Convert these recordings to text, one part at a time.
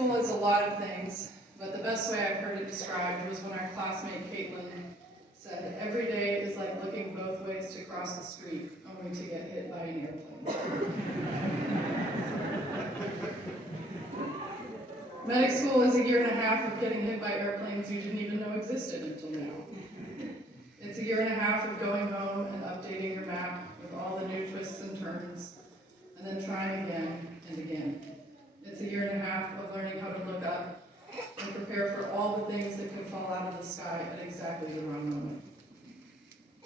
school is a lot of things, but the best way I've heard it described was when our classmate Caitlin said, "Every day is like looking both ways to cross the street, only to get hit by an airplane." Medic school is a year and a half of getting hit by airplanes you didn't even know existed until now. It's a year and a half of going home and updating your map with all the new twists and turns, and then trying again and again. It's a year and a half of learning how to look up and prepare for all the things that could fall out of the sky at exactly the wrong moment.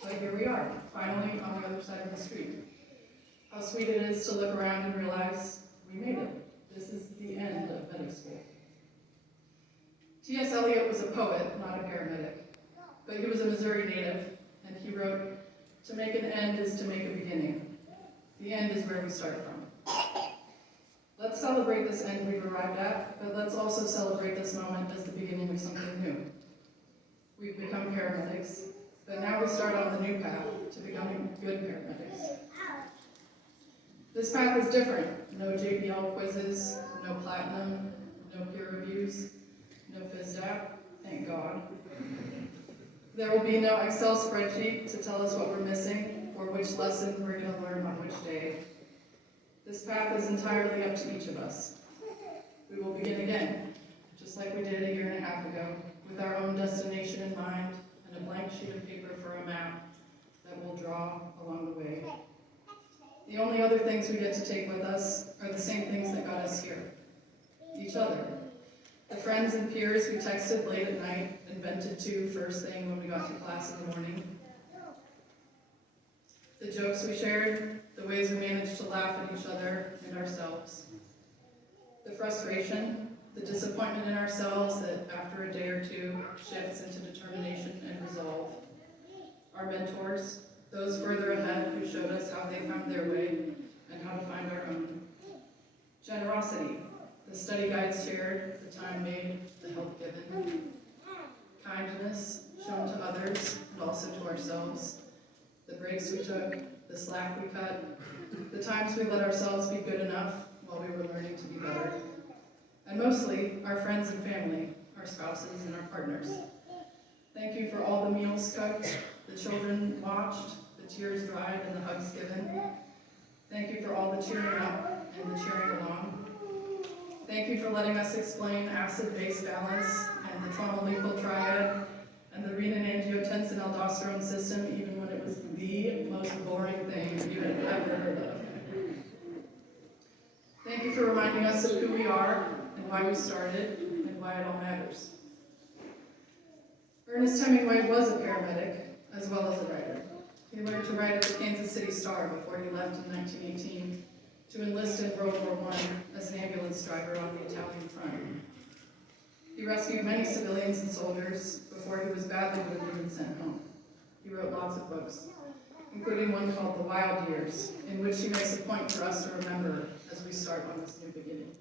But here we are, finally on the other side of the street. How sweet it is to look around and realize we made it. This is the end of medic school. T.S. Eliot was a poet, not a paramedic, but he was a Missouri native, and he wrote, "To make an end is to make a beginning. The end is where we start from." Let's celebrate this end we've arrived at, but let's also celebrate this moment as the beginning of something new. We've become paramedics, but now we start on the new path to becoming good paramedics. This path is different. No JPL quizzes, no platinum, no peer reviews, no FISDAP, thank God. There will be no Excel spreadsheet to tell us what we're missing or which lesson we're going to learn on which day. This path is entirely up to each of us. We will begin again, just like we did a year and a half ago, with our own destination in mind and a blank sheet of paper for a map that we'll draw along the way. The only other things we get to take with us are the same things that got us here. Each other. The friends and peers we texted late at night and vented to first thing when we got to class in the morning. The jokes we shared, the ways we managed to laugh at each other and ourselves. The frustration, the disappointment in ourselves that after a day or two shifts into determination and resolve. Our mentors, those further ahead who showed us how they found their way and how to find our own. Generosity, the study guides shared, the time made, the help given. Kindness, shown to others and also to ourselves. The breaks we took, the slack we cut, the times we let ourselves be good enough while we were learning to be better. And mostly, our friends and family, our spouses and our partners. Thank you for all the meals cooked, the children watched, the tears dried, and the hugs given. Thank you for all the cheering up and the cheering along. Thank you for letting us explain acid-base balance and the trauma-lethal triad and the renin-angiotensin-aldosterone system even when it was the most boring thing you had ever heard of. Thank you for reminding us of who we are and why we started and why it all matters. Ernest Hemingway was a paramedic as well as a writer. He learned to write at the Kansas City Star before he left in 1918 to enlist in World War I as an ambulance driver on the Italian front. He rescued many civilians and soldiers before he was badly wounded and sent home. He wrote lots of books, including one called The Wild Years, in which he makes a point for us to remember as we start on this new beginning.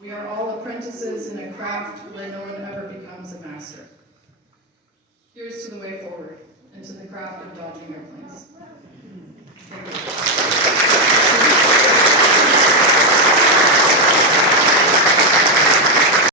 We are all apprentices in a craft where no one ever becomes a master. Here's to the way forward, and to the craft of dodging airplanes. Thank you.